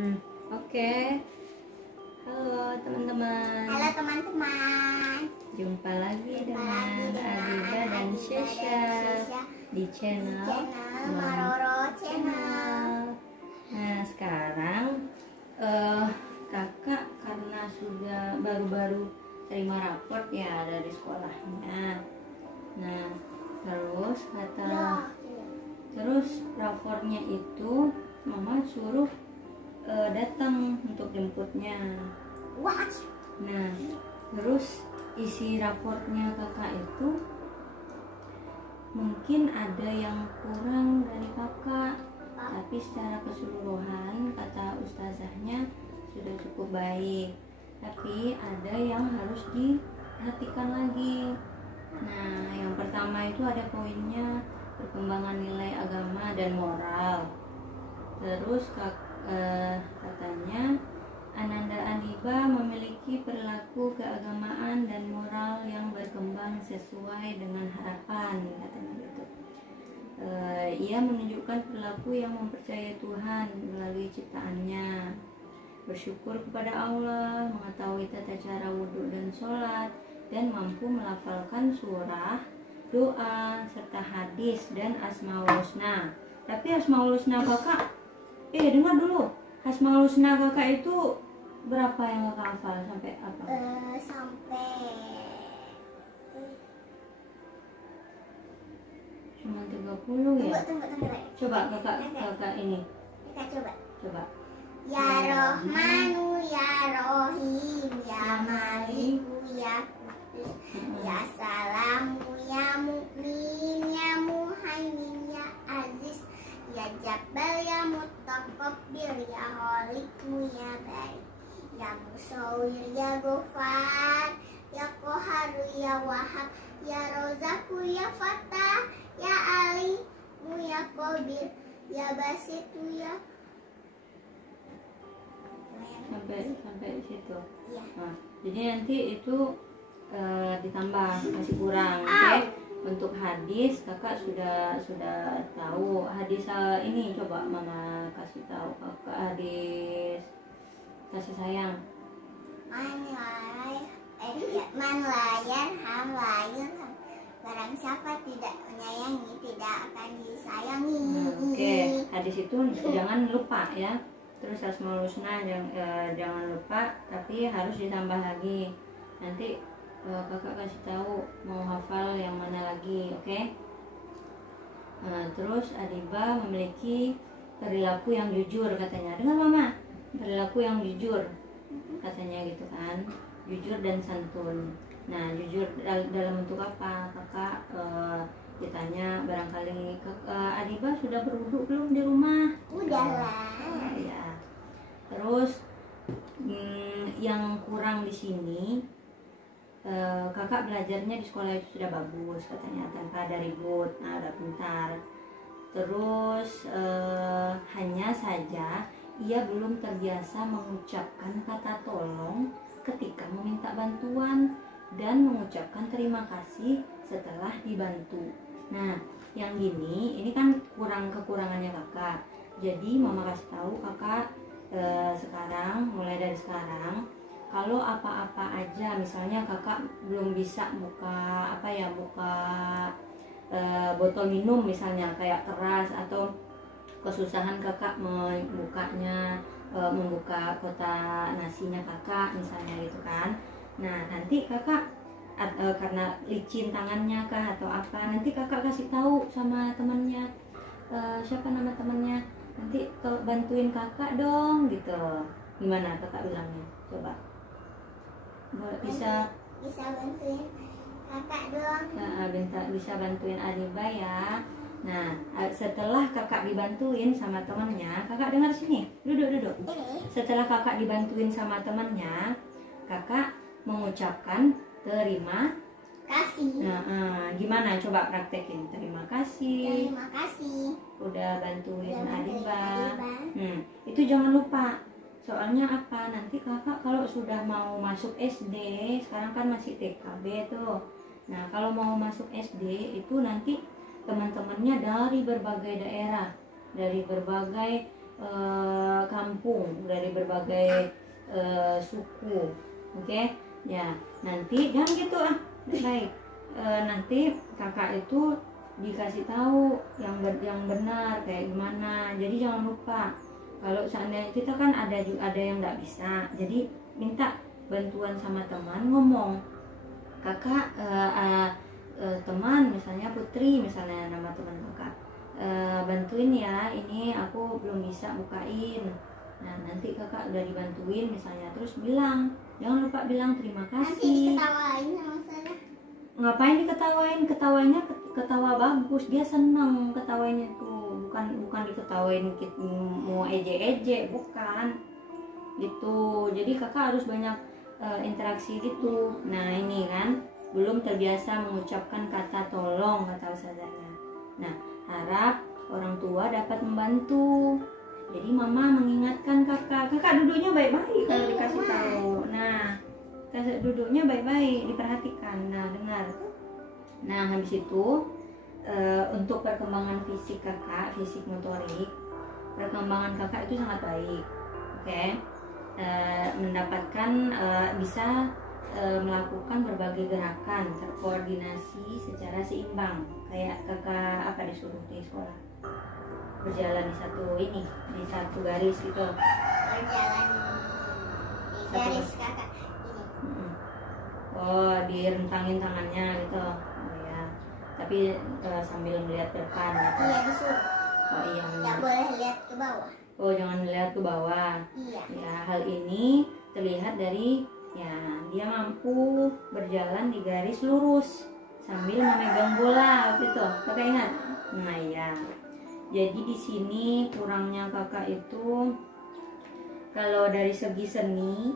Oke. Halo teman-teman. Halo teman-teman. Jumpa lagi dengan Adiba dan Shesha di channel Maroro Channel. Nah, sekarang kakak karena sudah baru-baru terima raport ya dari sekolahnya. Nah, terus raportnya itu mama suruh datang untuk jemputnya. What? Nah, terus isi raportnya kakak itu mungkin ada yang kurang dari kakak, tapi secara keseluruhan kata ustazahnya sudah cukup baik, tapi ada yang harus diperhatikan lagi. Nah, yang pertama itu ada poinnya perkembangan nilai agama dan moral. Terus katanya Ananda Adiba memiliki perilaku keagamaan dan moral yang berkembang sesuai dengan harapan, katanya gitu. Ia menunjukkan perilaku yang mempercayai Tuhan melalui ciptaannya, bersyukur kepada Allah, mengetahui tata cara wudhu dan sholat, dan mampu melafalkan surah, doa, serta hadis dan Asmaul Husna. Tapi Asmaul Husna kakak, dengar dulu. Asmaul Husna kakak itu berapa yang kakak hafal? Sampai apa? Sampai Cuma 30 ya? Tunggu. Coba kakak ini. Kita Coba. Ya Rohmanu, Ya Rohim, Ya Maliku, Ya Kudus, Ya Salamu, Ya Mu'min, Ya Muhaimin, Ya Aziz, Ya Jabbar, Ya Mutakabbir, Ya Khaliqmu, Ya Baik, Ya Musawwir, Ya Ghafar, Ya Qaharu, Ya Wahhab, Ya Razzaqu, Ya Fattah, Ya Alimu, Ya Qadir, Ya Basitu, Ya sampai situ. Iya. Nah, jadi nanti itu ditambah, masih kurang. Oke. Untuk hadis kakak sudah tahu hadis ini, coba mama kasih tahu kakak hadis kasih sayang. Man layar ham layur ham. Barang siapa tidak menyayangi tidak akan disayangi. Oke, hadis itu jangan lupa ya. Terus Asmaul Husna jangan lupa, tapi harus ditambah lagi. Nanti kakak kasih tahu mau hafal yang mana lagi, oke? Terus Adiba memiliki perilaku yang jujur katanya. Dengar mama, perilaku yang jujur katanya gitu kan, jujur dan santun. Nah, jujur dalam bentuk apa? Kakak ditanya barangkali Adiba sudah berwudu belum di rumah? Udah lah. Ya. Terus yang kurang di sini kakak belajarnya di sekolah itu sudah bagus katanya, tanpa ada ribut, ada pintar. Terus hanya saja ia belum terbiasa mengucapkan kata tolong ketika meminta bantuan dan mengucapkan terima kasih setelah dibantu. Nah, yang ini kan kekurangannya kakak. Jadi mama kasih tahu kakak mulai dari sekarang, kalau apa-apa aja, misalnya kakak belum bisa buka botol minum misalnya kayak keras, atau kesusahan kakak membuka kotak nasinya kakak misalnya gitu kan. Nah, nanti kakak karena licin tangannya kah atau apa, nanti kakak kasih tahu sama temannya, siapa nama temannya, nanti bantuin kakak dong gitu. Gimana kakak bilangnya? Coba. Bisa bantuin kakak dong. Bisa bantuin Adiba ya. Nah, setelah kakak dibantuin sama temannya, kakak dengar sini, duduk. Setelah kakak dibantuin sama temannya, kakak mengucapkan terima kasih. Nah, gimana? Coba praktekin. Terima kasih. Terima kasih. Udah bantuin Adiba. Itu jangan lupa. Soalnya apa? Nanti kakak kalau sudah mau masuk SD, sekarang kan masih TKB tuh. Nah, kalau mau masuk SD itu nanti teman-temannya dari berbagai daerah, dari berbagai kampung, dari berbagai suku. Oke, ya nanti jangan gitu baik. Nanti kakak itu dikasih tahu yang benar kayak gimana. Jadi jangan lupa, kalau seandainya kita kan ada yang nggak bisa, jadi minta bantuan sama teman, ngomong, kakak teman, misalnya Putri, misalnya nama teman kakak, bantuin ya, ini aku belum bisa bukain. Nah nanti kakak udah dibantuin misalnya, terus bilang, jangan lupa bilang terima Nanti kasih. diketawain sama saya. Ngapain diketawain? Ketawanya ketawa bagus, dia seneng ketawanya tuh, bukan diketawain mau eje-eje, bukan gitu. Jadi kakak harus banyak interaksi gitu. Nah ini kan belum terbiasa mengucapkan kata tolong, kata ustazahnya. Nah harap orang tua dapat membantu. Jadi mama mengingatkan kakak duduknya baik-baik kalau dikasih tahu. Nah duduknya baik-baik, diperhatikan. Nah dengar. Nah habis itu untuk perkembangan fisik kakak, fisik motorik, perkembangan kakak itu sangat baik. Oke. Mendapatkan bisa melakukan berbagai gerakan, terkoordinasi secara seimbang. Kayak kakak disuruh di sekolah, berjalan di satu garis gitu. Berjalan di garis kakak ini. Oh, direntangin tangannya gitu. Oh ya. Tapi sambil melihat ke depan gitu. Iya disuruh. Oh iya. Tidak boleh lihat ke bawah. Oh, jangan lihat ke bawah. Iya. Ya, hal ini terlihat dari dia mampu berjalan di garis lurus sambil memegang bola gitu. Kakak ingat? Nah, ya. Jadi di sini kurangnya kakak itu kalau dari segi seni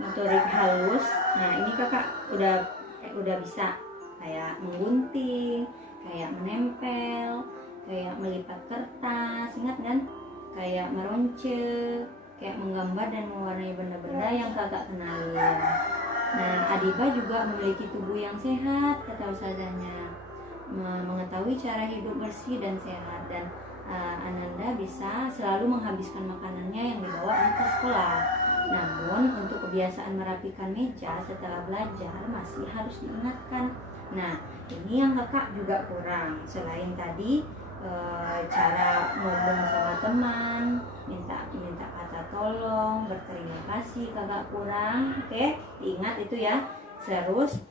motorik halus. Nah, ini kakak udah bisa kayak menggunting, kayak menempel, kayak melipat kertas, ingat kan? Kayak meronce, kayak menggambar dan mewarnai benda-benda yang kakak kenalin. Nah, Adiba juga memiliki tubuh yang sehat, kata ustazahnya, mengetahui cara hidup bersih dan sehat, dan Ananda bisa selalu menghabiskan makanannya yang dibawa untuk sekolah. Namun untuk kebiasaan merapikan meja setelah belajar masih harus diingatkan. Nah ini yang kakak juga kurang. Selain tadi cara ngomong sama teman, minta kata tolong, berterima kasih, kakak kurang. Oke, diingat itu ya. Terus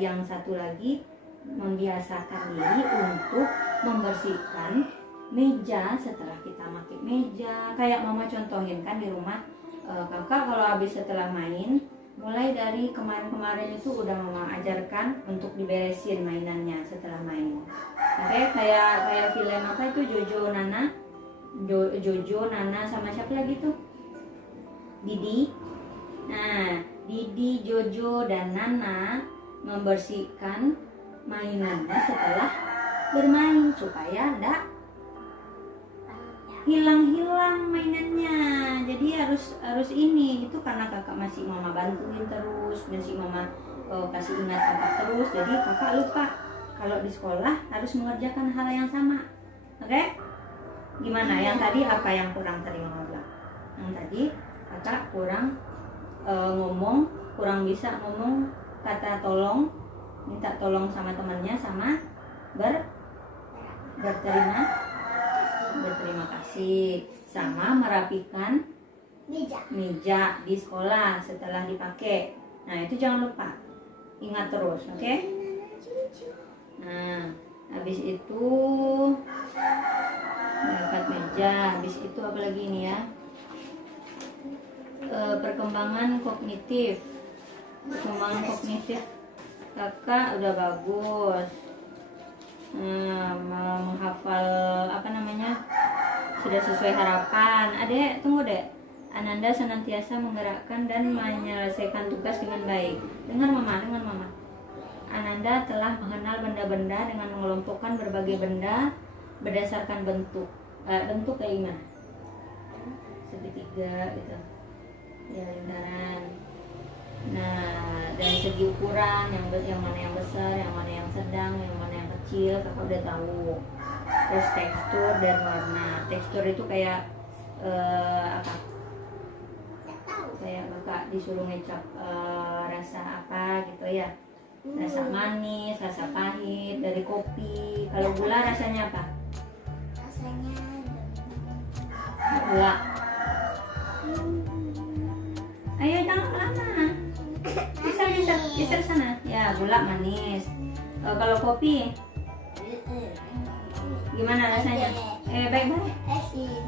yang satu lagi, membiasakan diri untuk membersihkan meja setelah kita pakai meja. Kayak mama contohin kan di rumah, kakak kalau habis setelah main, mulai dari kemarin-kemarin itu udah mama ajarkan untuk diberesin mainannya setelah main. Oke, kayak film apa itu, Jojo Nana sama siapa lagi tuh, Didi. Nah Didi, Jojo, dan Nana membersihkan mainannya setelah bermain supaya enggak hilang-hilang mainannya. Jadi harus ini itu karena kakak masih mama bantuin terus, masih mama kasih ingat kakak terus, jadi kakak lupa kalau di sekolah harus mengerjakan hal yang sama. Oke? Gimana? Yang tadi apa yang kurang tadi mama bilang? Yang tadi kakak kurang kurang bisa ngomong kata tolong, minta tolong sama temannya, sama berterima kasih, sama merapikan meja di sekolah setelah dipakai. Nah itu jangan lupa, ingat terus, oke? Nah habis itu merapat meja, habis itu apa lagi ini ya? Perkembangan kognitif kakak udah bagus. Menghafal sudah sesuai harapan. Adek tunggu dek, Ananda senantiasa menggerakkan dan menyelesaikan tugas dengan baik. Dengar mama. Ananda telah mengenal benda-benda dengan mengelompokkan berbagai benda berdasarkan bentuk kayak gimana, segitiga gitu ya, lingkaran. Nah dari segi ukuran, yang mana yang besar, yang mana yang sedang, yang mana yang kecil, kakak udah tahu. Terus tekstur dan warna. Tekstur itu kayak apa? Nggak tahu. Kayak kakak disuruh ngecap rasa apa gitu ya, rasa manis, rasa pahit dari kopi. Kalau gula rasanya apa? Rasanya Gula. Ayo jangan lama. Geser sana. Ya, gula manis. Kalau kopi gimana rasanya? Baik-baik. asin.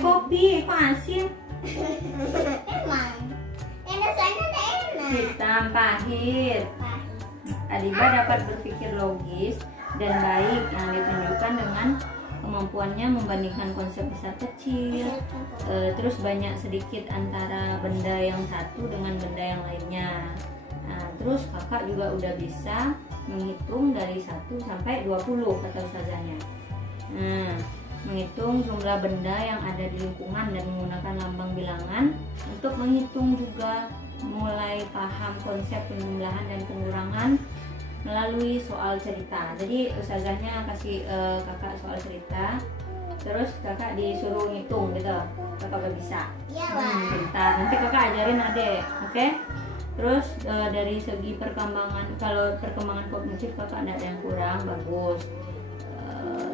Kopi kok asin? Emang yang rasanya udah enak. Hitam, pahit. Adiba dapat berpikir logis dan baik yang ditunjukkan dengan kemampuannya membandingkan konsep besar kecil, terus banyak sedikit antara benda yang satu dengan benda yang lainnya. Nah, terus kakak juga udah bisa menghitung dari 1 sampai 20 kata ustazahnya. Nah, menghitung jumlah benda yang ada di lingkungan dan menggunakan lambang bilangan untuk menghitung juga mulai paham konsep penjumlahan dan pengurangan melalui soal cerita. Jadi ustazahnya kasih kakak soal cerita, terus kakak disuruh ngitung gitu. Kakak udah bisa. Iya lah. Pintar. Nanti kakak ajarin adek, oke? Terus dari segi perkembangan, kalau perkembangan kognitif kakak ada yang kurang, bagus.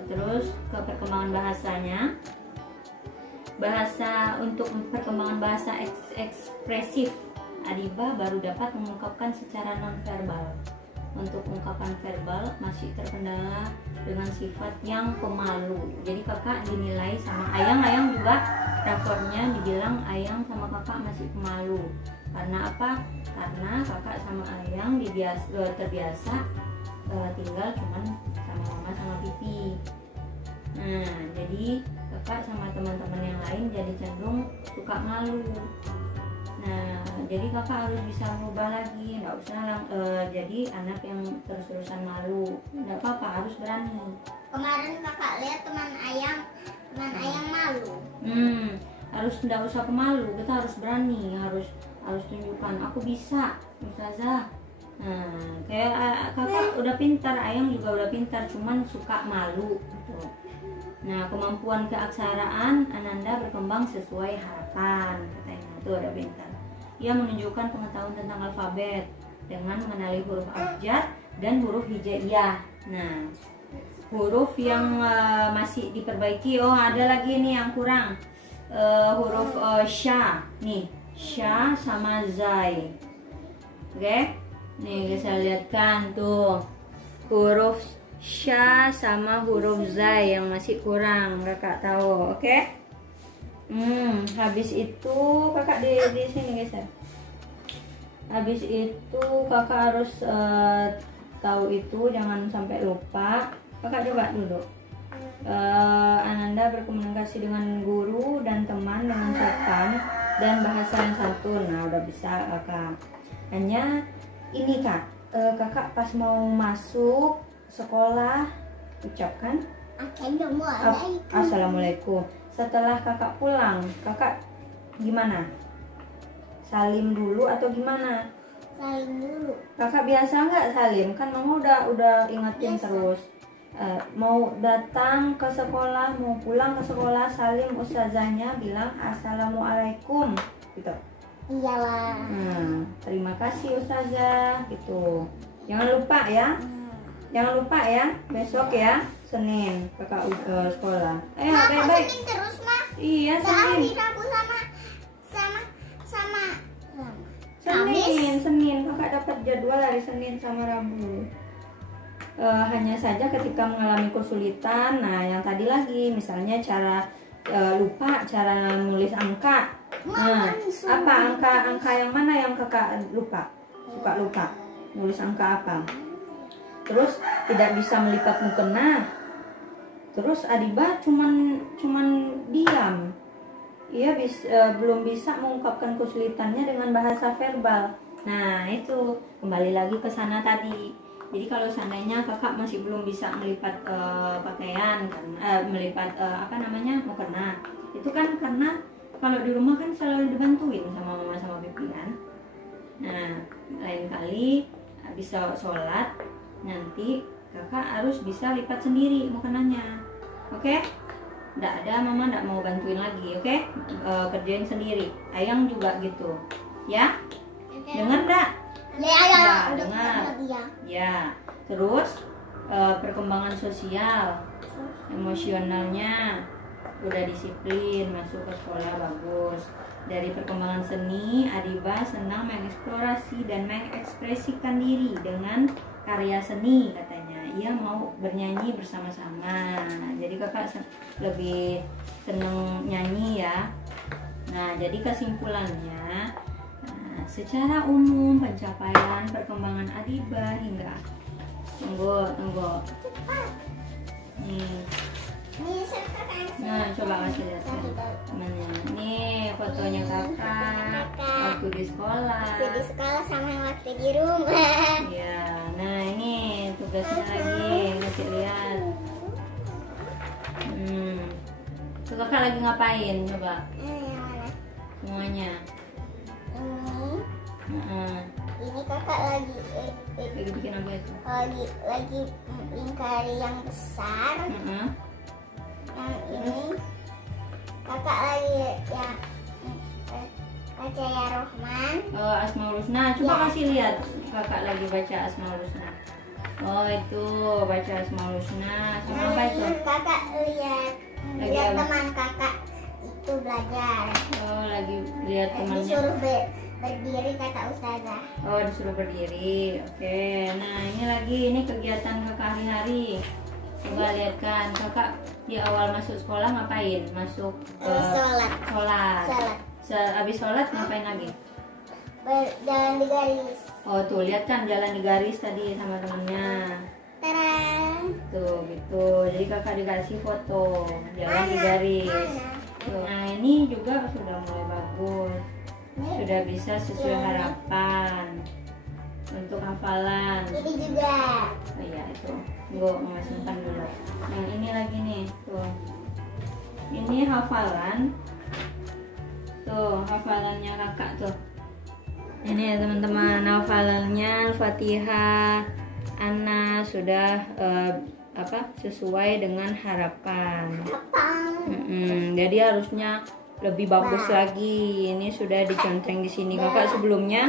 Terus ke perkembangan bahasanya, bahasa untuk perkembangan bahasa ekspresif, Adiba baru dapat mengungkapkan secara nonverbal. Untuk ungkapan verbal masih terkendala dengan sifat yang pemalu. Jadi kakak dinilai sama Ayang juga rapornya dibilang Ayang sama kakak masih pemalu. Karena apa? Karena kakak sama Ayang terbiasa tinggal cuman sama mama sama pipi. Nah, jadi kakak sama teman-teman yang lain jadi cenderung suka malu. Nah, jadi kakak harus bisa merubah lagi, nggak usah jadi anak yang terus-terusan malu. Nggak apa-apa, harus berani. Kemarin kakak lihat teman ayang malu. Harus nggak usah pemalu, kita harus berani, harus tunjukkan aku bisa, ustazah. Nah, kayak kakak udah pintar, Ayang juga udah pintar, cuman suka malu gitu. Nah, kemampuan keaksaraan Ananda berkembang sesuai harapan, katanya. Itu udah pintar. Ia menunjukkan pengetahuan tentang alfabet dengan mengenali huruf abjad dan huruf hijaiyah. Nah, huruf yang masih diperbaiki. Oh, ada lagi nih yang kurang. Huruf sya. Nih, sya sama zai. Oke? Nih, saya lihatkan tuh. Huruf sya sama huruf zai yang masih kurang, kakak tahu. Oke? Habis itu kakak di sini guys ya. Habis itu kakak harus tahu itu, jangan sampai lupa. Kakak coba dulu. Ananda berkomunikasi dengan guru dan teman dengan sopan dan bahasa yang santun. Nah, udah bisa kakak. Hanya ini kak, kakak pas mau masuk sekolah ucapkan Assalamualaikum. Setelah kakak pulang, kakak gimana? Salim dulu atau gimana? Salim dulu. Kakak biasa nggak salim? Kan mama udah ingetin Biasa. terus. Mau datang ke sekolah, mau pulang ke sekolah, salim ustazahnya bilang Assalamualaikum gitu. Iyalah. Terima kasih ustazah gitu. Jangan lupa ya. Jangan lupa ya, besok ya, Senin kakak sekolah. Baik-baik. Senin terus mah. Iya, Hari Senin. Rabu sama Senin kakak dapat jadwal hari Senin sama Rabu. Hanya saja ketika mengalami kesulitan, nah yang tadi lagi, misalnya cara lupa cara nulis angka. Nah, apa angka yang mana yang kakak lupa? Suka lupa. Nulis angka apa? Terus tidak bisa melipat mukena. Terus Adiba cuman diam. Ia belum bisa mengungkapkan kesulitannya dengan bahasa verbal. Nah, itu kembali lagi ke sana tadi. Jadi kalau seandainya kakak masih belum bisa melipat pakaian, melipat mukena, itu kan karena kalau di rumah kan selalu dibantuin sama mama sama pipi kan. Nah, lain kali bisa sholat, nanti kakak harus bisa lipat sendiri mukenanya. Oke? nggak ada, mama nggak mau bantuin lagi, oke? Kerjain sendiri. Ayang juga gitu, ya? Dengar nggak? Ya, dengar. Ya. Terus perkembangan sosial, emosionalnya udah disiplin, masuk ke sekolah bagus. Dari perkembangan seni, Adiba senang mengeksplorasi dan mengekspresikan diri dengan karya seni katanya. Ia mau bernyanyi bersama-sama. Jadi kakak lebih senang nyanyi ya. Nah, jadi kesimpulannya, secara umum pencapaian perkembangan Adiba hingga tunggu. Nah, coba kasih lihat temannya. Nih fotonya kakak waktu di sekolah. Waktu di sekolah sama yang waktu di rumah. Ya, nah ini tugasnya lagi kasih lihat. Tuh kakak lagi ngapain? Coba Yang mana? semuanya. Ini kakak lagi Lagi bikin apa itu? lagi lingkari yang besar. Yang ini kakak lagi yang baca ya Rohman. Asmaul Husna. Coba Ya. kasih lihat kakak lagi baca Asmaul Husna. Oh itu baca Asmaul Husna. Sama apa itu? Kakak lihat Lagi apa? teman kakak itu belajar. Oh lagi lihat temannya. Disuruh berdiri kata ustazah. Oh disuruh berdiri. Oke. Nah ini kegiatan kakak hari-hari. Coba lihat kan kakak di awal masuk sekolah ngapain? Masuk sholat. Habis sholat ngapain lagi? Jalan di garis. Oh tuh lihat kan jalan di garis tadi sama temennya. Tada. Tuh gitu. Jadi kakak dikasih foto jalan di garis. Tuh. Nah ini juga sudah mulai bagus. Sudah bisa sesuai harapan. Untuk hafalan. Ini juga. Oh iya itu. Gue mau simpan dulu. Yang ini lagi nih. Tuh. Ini hafalan. Tuh hafalannya kakak tuh. Ini ya teman-teman, hafalannya Al-Fatihah, Anas sudah sesuai dengan harapan. Jadi harusnya lebih bagus lagi. Ini sudah diconteng di sini. Kakak sebelumnya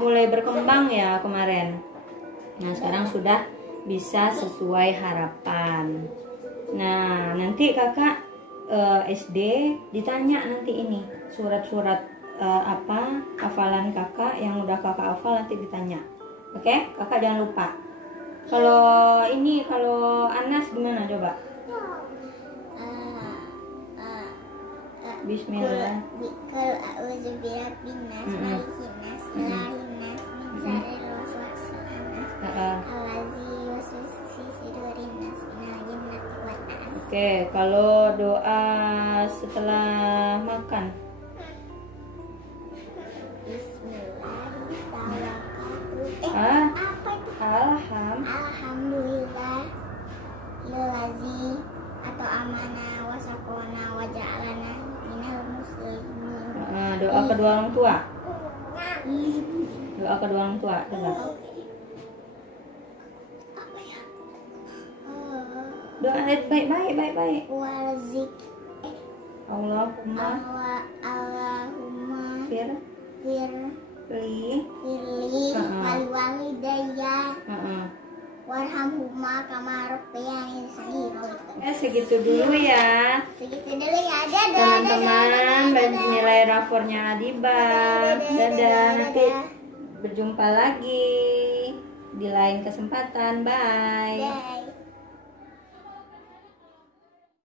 mulai berkembang ya kemarin. Nah sekarang sudah bisa sesuai harapan. Nah nanti kakak SD ditanya nanti ini surat-surat hafalan kakak yang udah kakak hafal nanti ditanya. Oke? Kakak jangan lupa. Kalau Anas gimana coba? Bismillah. Kalau auzubillahi minnas malikinas ilahinas min syarril waswasil khannas allazi yuwaswisu fi sudurin nas minal jinnati wan nas. Oke, kalau doa setelah makan. Alhamdulillah ilazi atau amana wasakona waja'alana minal muslimin. Doa kedua orang tua. Doa kedua orang tua coba. Apa ya? Doa baik. Warzik Allahumma firli wal walidayya warhamhuma kama rabbayani shaghira. Segitu dulu ya. Teman-teman, nilai rapornya Adiba. Dadah. Nanti berjumpa lagi di lain kesempatan. Bye.